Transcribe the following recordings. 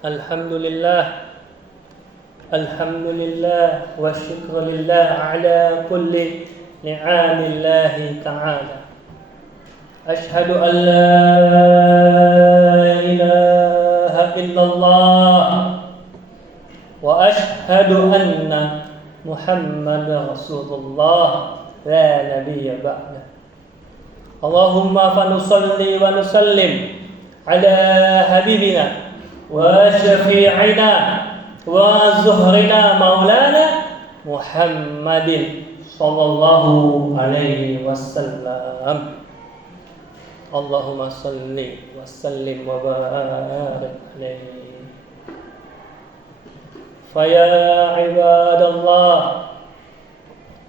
Alhamdulillah, alhamdulillah wa syukrulillah ala kulli ni'amillahi ta'ala. Ashhadu an la ilaha illallah wa ashhadu anna Muhammadar Rasulullah la nabiyya ba'da. Allahumma fanusalli wa nusallim ala habibina wa syafi'ina wa zuhrina maulana Muhammadin sallallahu alaihi wasallam. Allahumma salli wa sallim wa barik alaihi. Faya ibadallah,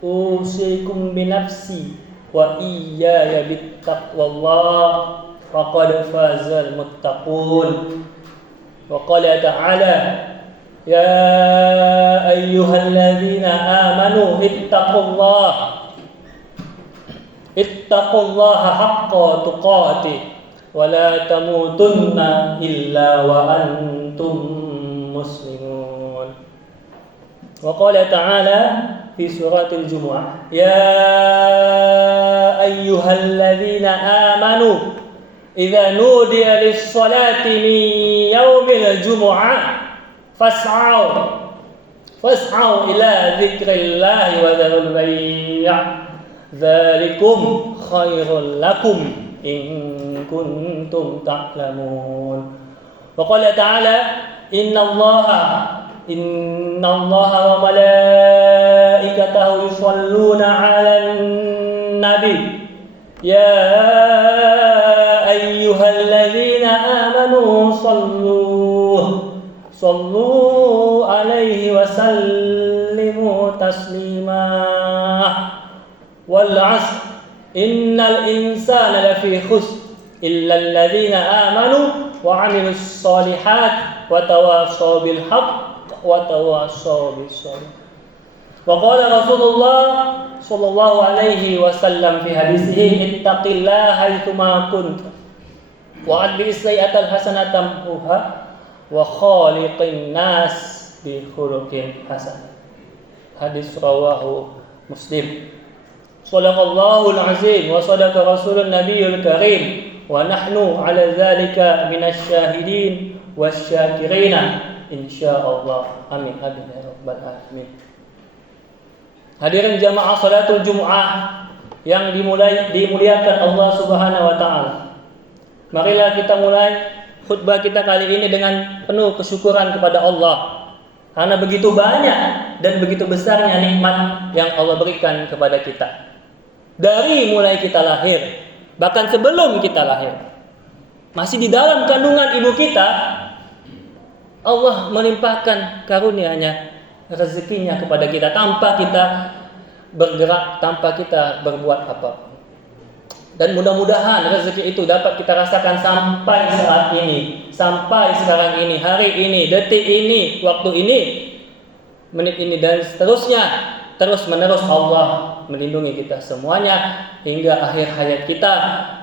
usikum binafsi wa iyaya bittaqwallah, faqad fazal muttaqun. Wa qala ta'ala, ya ayyuhalladzina amanu ittaqullaha haqqa tuqatih wa la tamutunna illa wa antum muslimun. Wa qala ta'ala fi suratil Jumu'ah, ya ayyuhalladzina amanu idza nudiya lis-salati min yaumil jumu'ah fas'au ila dzikrillahi wa dzarul bai', dzalikum khairul lakum in kuntum ta'lamun. Wa qala ta'ala, innallaha wa malaikatahu yusholluna 'alan nabi ya ayyuhalladzina amanu sallu alaihi wa sallimu taslima. Wal 'ashr innal insana lafi khusr illa alladzina amanu wa 'amilus shalihat wa tawassaw bil haqq wa tawassaw bis sabr. Wa qala Rasulullah sallallahu alaihi wasallam fi hadisihi, ittaqillaha haitsuma kunta wa adbi'is sayyi'atal hasanata tamhuha wa khaliqin nas bi khuluqin hasan. Hadis rawahu Muslim. Shadaqallahul azim wa sadaqa rasulun nabiyul karim wa nahnu ala dzalika minasy syahidin wasyakirina insyaallah. Amin amin ya rabbal alamin. Hadirin jamaah salatul Jumu'ah yang dimuliakan Allah Subhanahu wa taala. Marilah kita mulai khutbah kita kali ini dengan penuh kesyukuran kepada Allah, karena begitu banyak dan begitu besarnya nikmat yang Allah berikan kepada kita. Dari mulai kita lahir, bahkan sebelum kita lahir, masih di dalam kandungan ibu kita, Allah melimpahkan karunia-Nya, rezekinya kepada kita tanpa kita bergerak, tanpa kita berbuat apapun. Dan mudah-mudahan rezeki itu dapat kita rasakan sampai saat ini, sampai sekarang ini, hari ini, detik ini, waktu ini, menit ini, dan seterusnya. Terus menerus Allah melindungi kita semuanya hingga akhir hayat kita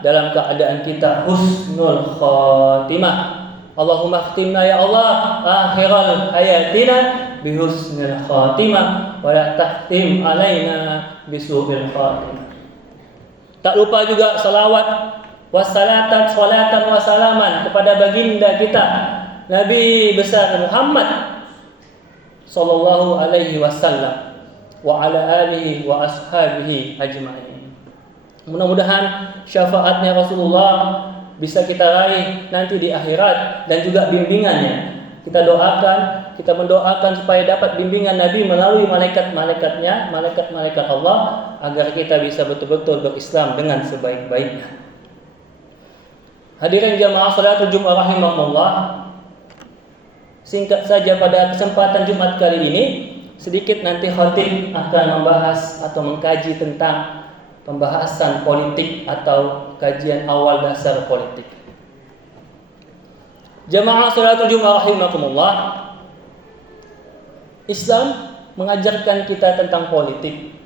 dalam keadaan kita husnul khatimah. Allahumma khtimna ya Allah akhiral hayatina bihusnil khatimah wa la tahtim alaina bisu'il khatimah. Tak lupa juga salawat wassalatan salatan wassalaman kepada baginda kita Nabi besar Muhammad sallallahu alaihi wasallam wa ala alihi wa ashabihi ajma'in. Mudah-mudahan syafaatnya Rasulullah bisa kita raih nanti di akhirat dan juga bimbingannya. Kita mendoakan supaya dapat bimbingan Nabi melalui malaikat-malaikatnya, malaikat-malaikat Allah, agar kita bisa betul-betul berislam dengan sebaik-baiknya. Hadirin jamaah salatul Jumat rahimakumullah. Singkat saja pada kesempatan Jumat kali ini, sedikit nanti khatib akan membahas atau mengkaji tentang pembahasan politik atau kajian awal dasar politik. Jamaah salatul Jumat rahimakumullah. Islam mengajarkan kita tentang politik.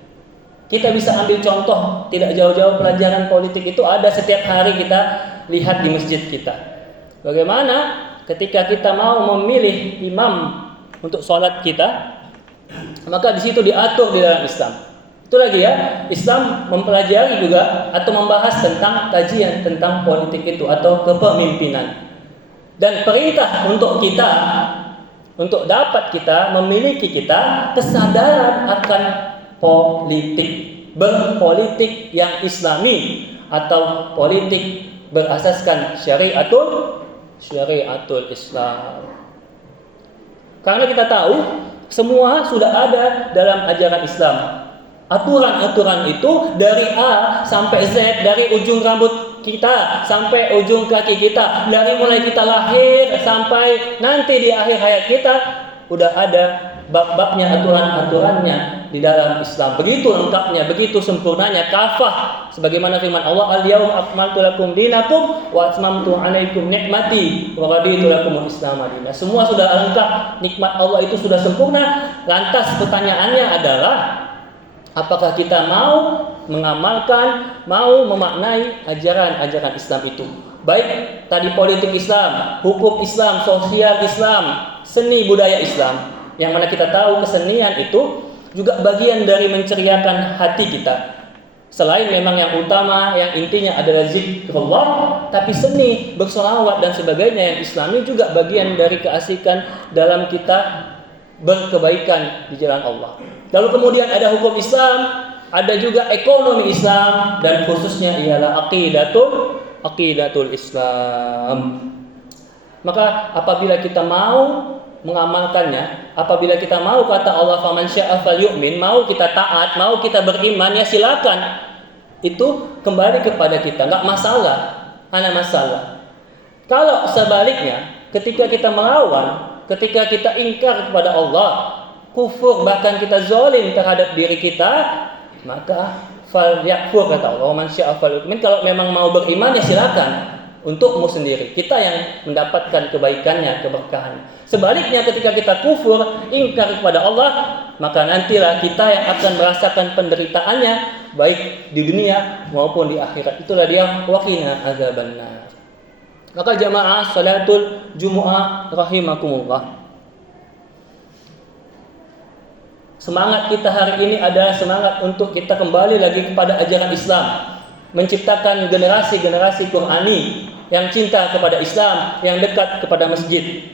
Kita bisa ambil contoh tidak jauh-jauh pelajaran politik itu ada setiap hari kita lihat di masjid kita. Bagaimana ketika kita mau memilih imam untuk sholat kita, maka di situ diatur di dalam Islam. Itu lagi ya, Islam mempelajari juga atau membahas tentang kajian tentang politik itu atau kepemimpinan. Dan perintah untuk kita, untuk dapat kita memiliki kita kesadaran akan politik, berpolitik yang Islami atau politik berasaskan syariatul Islam. Karena kita tahu semua sudah ada dalam ajaran Islam. Aturan-aturan itu dari A sampai Z, dari ujung rambut kita sampai ujung kaki kita, dari mulai kita lahir sampai nanti di akhir hayat kita, udah ada bab-babnya, aturan-aturannya di dalam Islam. Begitu lengkapnya, begitu sempurnanya, kafah. Sebagaimana firman Allah, "Al-yauma akmaltu lakum dinakum wa atmamtu 'alaikum ni'mati wa raditu lakumul Islam madina." Semua sudah lengkap, nikmat Allah itu sudah sempurna. Lantas pertanyaannya adalah, apakah kita mau mengamalkan, mau memaknai ajaran-ajaran Islam itu? Baik tadi politik Islam, hukum Islam, sosial Islam, seni budaya Islam. Yang mana kita tahu kesenian itu juga bagian dari menceriakan hati kita. Selain memang yang utama, yang intinya adalah zikrullah, tapi seni, bersolawat dan sebagainya yang Islami juga bagian dari keasikan dalam kita berkebaikan di jalan Allah. Lalu kemudian ada hukum Islam, ada juga ekonomi Islam, dan khususnya ialah aqidatul Islam. Maka apabila kita mau mengamalkannya, apabila kita mau kata Allah faman syaa falyu'min, mau kita taat, mau kita beriman, ya silakan. Itu kembali kepada kita, enggak masalah, hanya masalah. Kalau sebaliknya, ketika kita melawan, ketika kita ingkar kepada Allah, kufur, bahkan kita zalim terhadap diri kita, maka falyakfur kata Allah, man syaa falyu'min. Kalau memang mau beriman, ya silakan. Untukmu sendiri, kita yang mendapatkan kebaikannya, keberkahannya. Sebaliknya ketika kita kufur, ingkar kepada Allah, maka nantilah kita yang akan merasakan penderitaannya, baik di dunia maupun di akhirat. Itulah dia waqina azabannar. Maka jamaah salatul Jumu'ah rahimakumullah, semangat kita hari ini adalah semangat untuk kita kembali lagi kepada ajaran Islam, menciptakan generasi-generasi Qur'ani yang cinta kepada Islam, yang dekat kepada masjid.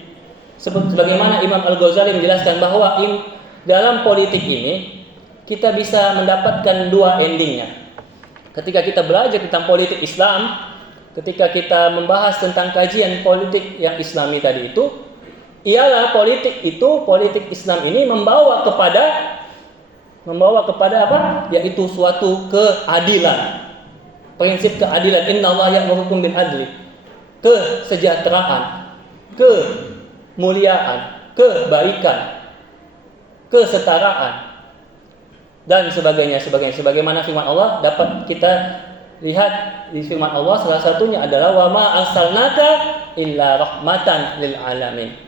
Sebagaimana Imam Al-Ghazali menjelaskan bahwa dalam politik ini kita bisa mendapatkan dua endingnya. Ketika kita belajar tentang politik Islam, ketika kita membahas tentang kajian politik yang Islami tadi itu, ialah politik Islam ini membawa kepada apa? Yaitu suatu keadilan. Prinsip keadilan, innallaha ya'murukum bil adli, kesejahteraan, kemuliaan, kebaikan, kesetaraan dan sebagainya. Sebagaimana firman Allah dapat kita lihat di firman Allah, salah satunya adalah wa ma arsalnaka illa rahmatan lil alamin.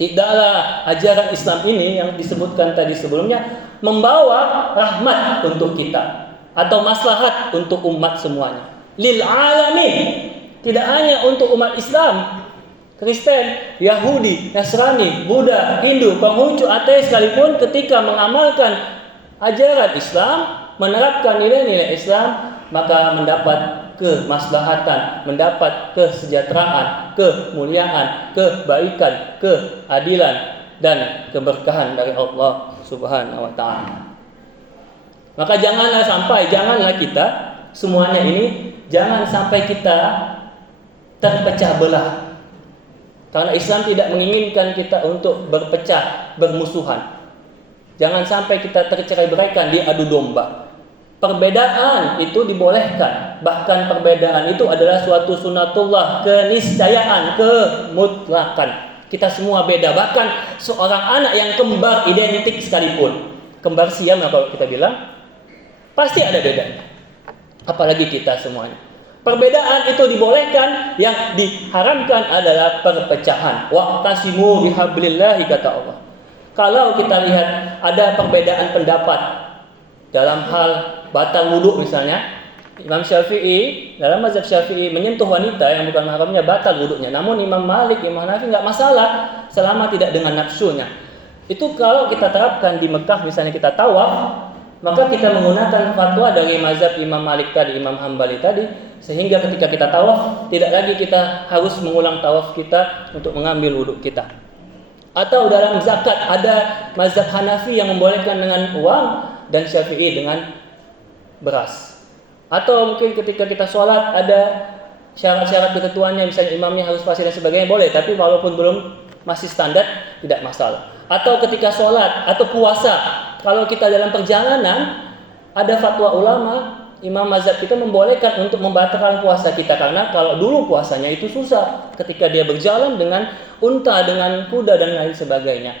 Tidaklah ajaran Islam ini yang disebutkan tadi sebelumnya membawa rahmat untuk kita atau maslahat untuk umat semuanya. Lil alamin, tidak hanya untuk umat Islam, Kristen, Yahudi, Nasrani, Buddha, Hindu, Konghucu, ateis sekalipun ketika mengamalkan ajaran Islam, menerapkan nilai-nilai Islam, maka mendapat kemaslahatan, mendapat kesejahteraan, kemuliaan, kebaikan, keadilan dan keberkahan dari Allah Subhanahu wa taala. Maka janganlah kita semuanya ini, jangan sampai kita terpecah belah. Karena Islam tidak menginginkan kita untuk berpecah, bermusuhan. Jangan sampai kita tercerai-beraikan, diadu domba. Perbedaan itu dibolehkan. Bahkan perbedaan itu adalah suatu sunatullah, keniscayaan, kemutlakan. Kita semua beda. Bahkan seorang anak yang kembar identik sekalipun, kembar siam kalau kita bilang, pasti ada bedanya. Apalagi kita semuanya. Perbedaan itu dibolehkan, yang diharamkan adalah perpecahan. Wa'tasimu bihablillahi kata Allah. Kalau kita lihat ada perbedaan pendapat dalam hal batal wudu misalnya, Imam Syafi'i, dalam mazhab Syafi'i menyentuh wanita yang bukan mahramnya batal wudunya. Namun Imam Malik, Imam Hanafi enggak masalah selama tidak dengan nafsunya. Itu kalau kita terapkan di Mekah, misalnya kita tawaf, maka kita menggunakan fatwa dari mazhab Imam Malik tadi, Imam Hambali tadi, sehingga ketika kita tawaf tidak lagi kita harus mengulang tawaf kita untuk mengambil wudhu kita. Atau dalam zakat ada mazhab Hanafi yang membolehkan dengan uang dan Syafi'i dengan beras. Atau mungkin ketika kita sholat ada syarat-syarat ketentuannya, misalnya imamnya harus fasih dan sebagainya, boleh, tapi walaupun belum masih standar tidak masalah. Atau ketika sholat atau puasa, kalau kita dalam perjalanan ada fatwa ulama, imam mazhab kita membolehkan untuk membatalkan puasa kita, karena kalau dulu puasanya itu susah ketika dia berjalan dengan unta, dengan kuda dan lain sebagainya.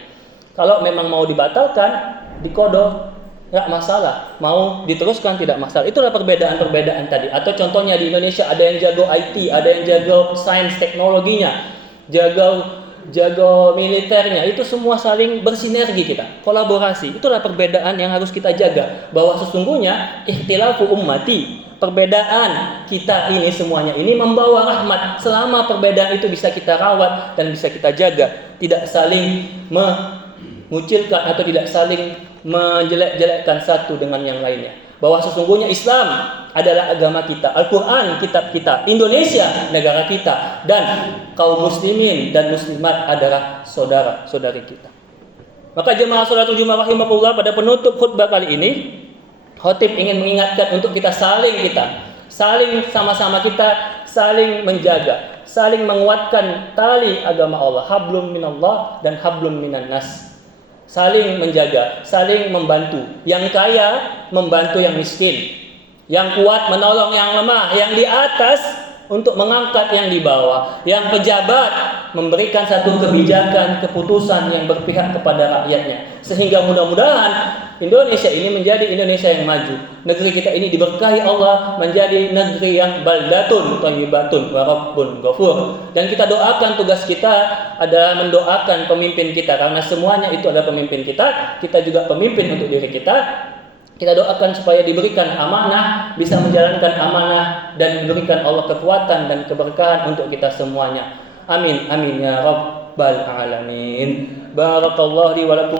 Kalau memang mau dibatalkan, dikodok, nggak masalah. Mau diteruskan tidak masalah. Itulah perbedaan-perbedaan tadi. Atau contohnya di Indonesia ada yang jago IT, ada yang jago sains teknologinya, jago militernya. Itu semua saling bersinergi kita, kolaborasi. Itulah perbedaan yang harus kita jaga. Bahwa sesungguhnya ikhtilafu ummati, perbedaan kita ini semuanya ini membawa rahmat. Selama perbedaan itu bisa kita rawat dan bisa kita jaga, tidak saling mengucilkan atau tidak saling menjelek-jelekkan satu dengan yang lainnya. Bahwa sesungguhnya Islam adalah agama kita, Al-Quran kitab kita, Indonesia negara kita, dan kaum muslimin dan muslimat adalah saudara-saudari kita. Maka jemaah salatul Jumat rahimahullah, pada penutup khutbah kali ini khatib ingin mengingatkan untuk kita saling sama-sama kita saling menjaga, saling menguatkan tali agama Allah, hablum minallah dan hablum minan nas. Saling menjaga, saling membantu. Yang kaya membantu yang miskin, yang kuat menolong yang lemah, yang di atas untuk mengangkat yang di bawah, yang pejabat memberikan satu kebijakan, keputusan yang berpihak kepada rakyatnya. Sehingga mudah-mudahan Indonesia ini menjadi Indonesia yang maju. Negeri kita ini diberkahi Allah menjadi negeri yang baldatun thayyibatun wa rabbun ghafur. Dan kita doakan, tugas kita adalah mendoakan pemimpin kita, karena semuanya itu adalah pemimpin kita. Kita juga pemimpin untuk diri kita. Kita doakan supaya diberikan amanah, bisa menjalankan amanah dan diberikan Allah kekuatan dan keberkahan untuk kita semuanya. Amin amin ya rabbal alamin. Barakallahu li wa lakum